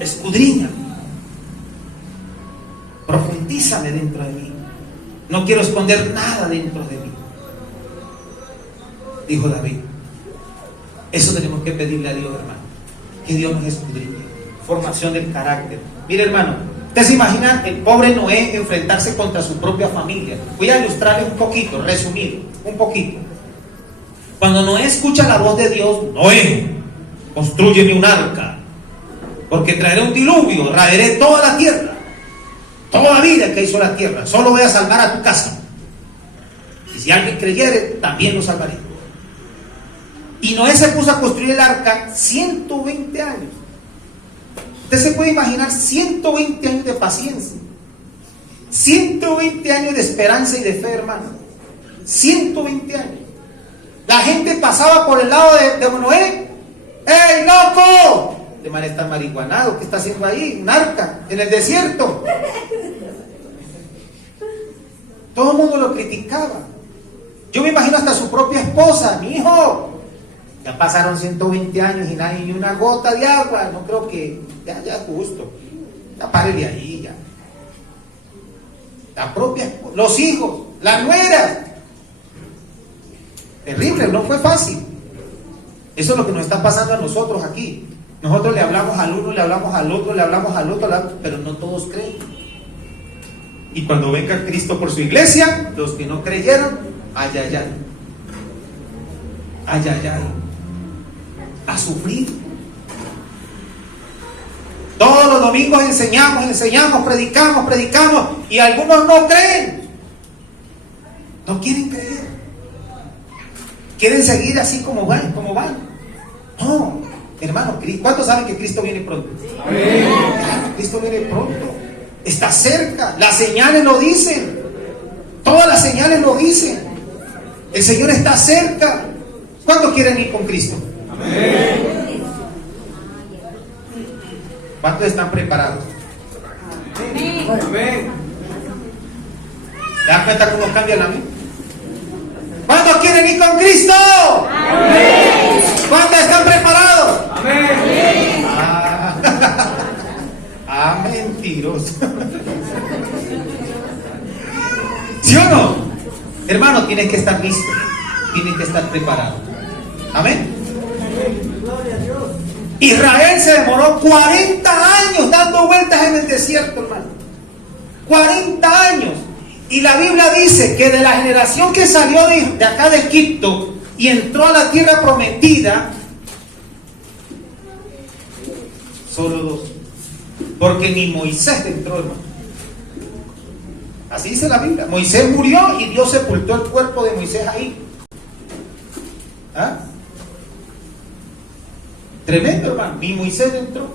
escudriña, profundízame dentro de mí. No quiero esconder nada dentro de mí. Dijo David. Eso tenemos que pedirle a Dios, hermano. Que Dios nos escudriñe. Formación del carácter. Mire, hermano, usted se imagina el pobre Noé enfrentarse contra su propia familia. Voy a ilustrarle un poquito, resumido, un poquito. Cuando Noé escucha la voz de Dios, Noé, constrúyeme un arca, porque traeré un diluvio, raeré toda la tierra, toda la vida que hizo la tierra, solo voy a salvar a tu casa. Y si alguien creyere, también lo salvaré. Y Noé se puso a construir el arca 120 años. Usted se puede imaginar 120 años de paciencia, 120 años de esperanza y de fe, hermano. 120 años. La gente pasaba por el lado de Noé. ¡Ey, loco! Este man está marihuanado. ¿Qué está haciendo ahí? Un arca en el desierto. Todo el mundo lo criticaba. Yo me imagino hasta su propia esposa. Mi hijo, ya pasaron 120 años y nadie ni una gota de agua. No creo que ya es justo. Ya párele ahí ya. La propia esposa, los hijos, la nuera. Terrible, no fue fácil. Eso es lo que nos está pasando a nosotros aquí. Nosotros le hablamos al uno, le hablamos al otro, le hablamos al otro, pero no todos creen. Y cuando venga Cristo por su iglesia, los que no creyeron, ay, ay, ay. Ay, ay, ay. A sufrir. Todos los domingos enseñamos, predicamos, y algunos no creen. No quieren creer. Quieren seguir así como van. No, hermano, ¿cuántos saben que Cristo viene pronto? Claro, Cristo viene pronto. Está cerca. Las señales lo dicen. Todas las señales lo dicen. El Señor está cerca. ¿Cuántos quieren ir con Cristo? Amén. ¿Cuántos están preparados? Amén. ¿Te das cuenta cómo cambia la vida? ¿Cuántos quieren ir con Cristo? Amén. ¿Cuántos están preparados? Amén. Mentiroso. ¿Sí o no? Hermano, tienes que estar listo. Tienes que estar preparado. Amén. Israel se demoró 40 años dando vueltas en el desierto, hermano. 40 años. Y la Biblia dice que de la generación que salió de acá de Egipto y entró a la tierra prometida, solo 2. Porque ni Moisés entró, hermano. Así dice la Biblia. Moisés murió y Dios sepultó el cuerpo de Moisés ahí. ¿Ah? Tremendo, hermano. Ni Moisés entró.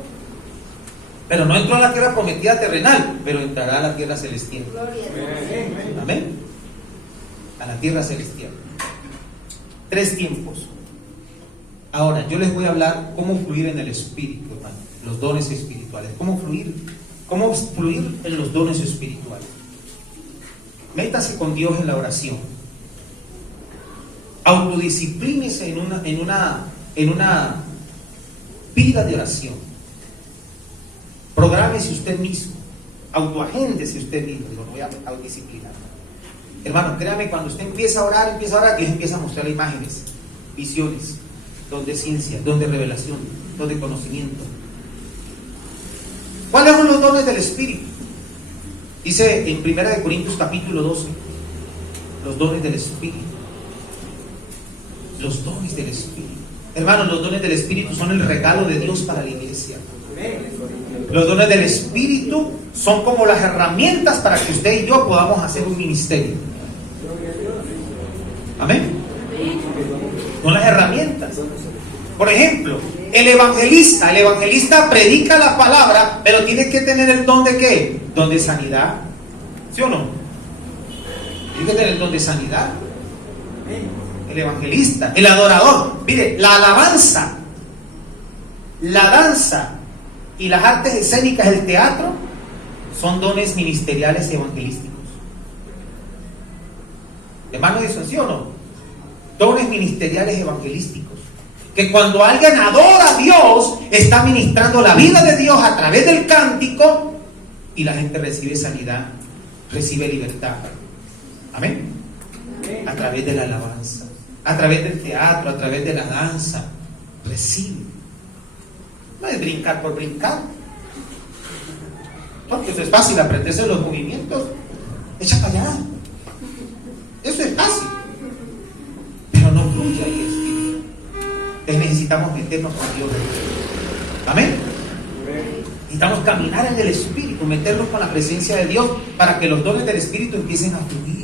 Pero no entró a la tierra prometida terrenal, pero entrará a la tierra celestial. Amén. A la tierra celestial. 3 tiempos. Ahora, yo les voy a hablar cómo fluir en el espíritu, hermano. Los dones espirituales. Cómo fluir en los dones espirituales. Métase con Dios en la oración. Autodisciplínese en una vida de oración. Prográmese usted mismo. Autoagéndese usted mismo. Lo voy a disciplinar. Hermano, créame, cuando usted empieza a orar, Dios empieza a mostrar imágenes, visiones, don de ciencia, don de revelación, don de conocimiento. ¿Cuáles son los dones del Espíritu? Dice en 1 Corintios capítulo 12, los dones del Espíritu. Los dones del Espíritu. Hermanos, los dones del Espíritu son el regalo de Dios para la iglesia. Los dones del Espíritu son como las herramientas para que usted y yo podamos hacer un ministerio. Amén. Son las herramientas. Por ejemplo, el evangelista predica la palabra, pero tiene que tener el don de ¿qué? Don de sanidad. ¿Sí o no? Tiene que tener el don de sanidad. El evangelista, el adorador. Mire, la alabanza, la danza y las artes escénicas del teatro son dones ministeriales y evangelísticos. Hermano, ¿eso sí o no? Dones ministeriales evangelísticos. Que cuando alguien adora a Dios, está ministrando la vida de Dios a través del cántico y la gente recibe sanidad, recibe libertad. Amén. A través de la alabanza, a través del teatro, a través de la danza, recibe. No es brincar por brincar, porque eso es fácil, aprenderse los movimientos, echa para allá. Eso es fácil, pero no fluye ahí el espíritu. Entonces necesitamos meternos con Dios. Amén. Necesitamos caminar en el espíritu, meternos con la presencia de Dios para que los dones del espíritu empiecen a fluir.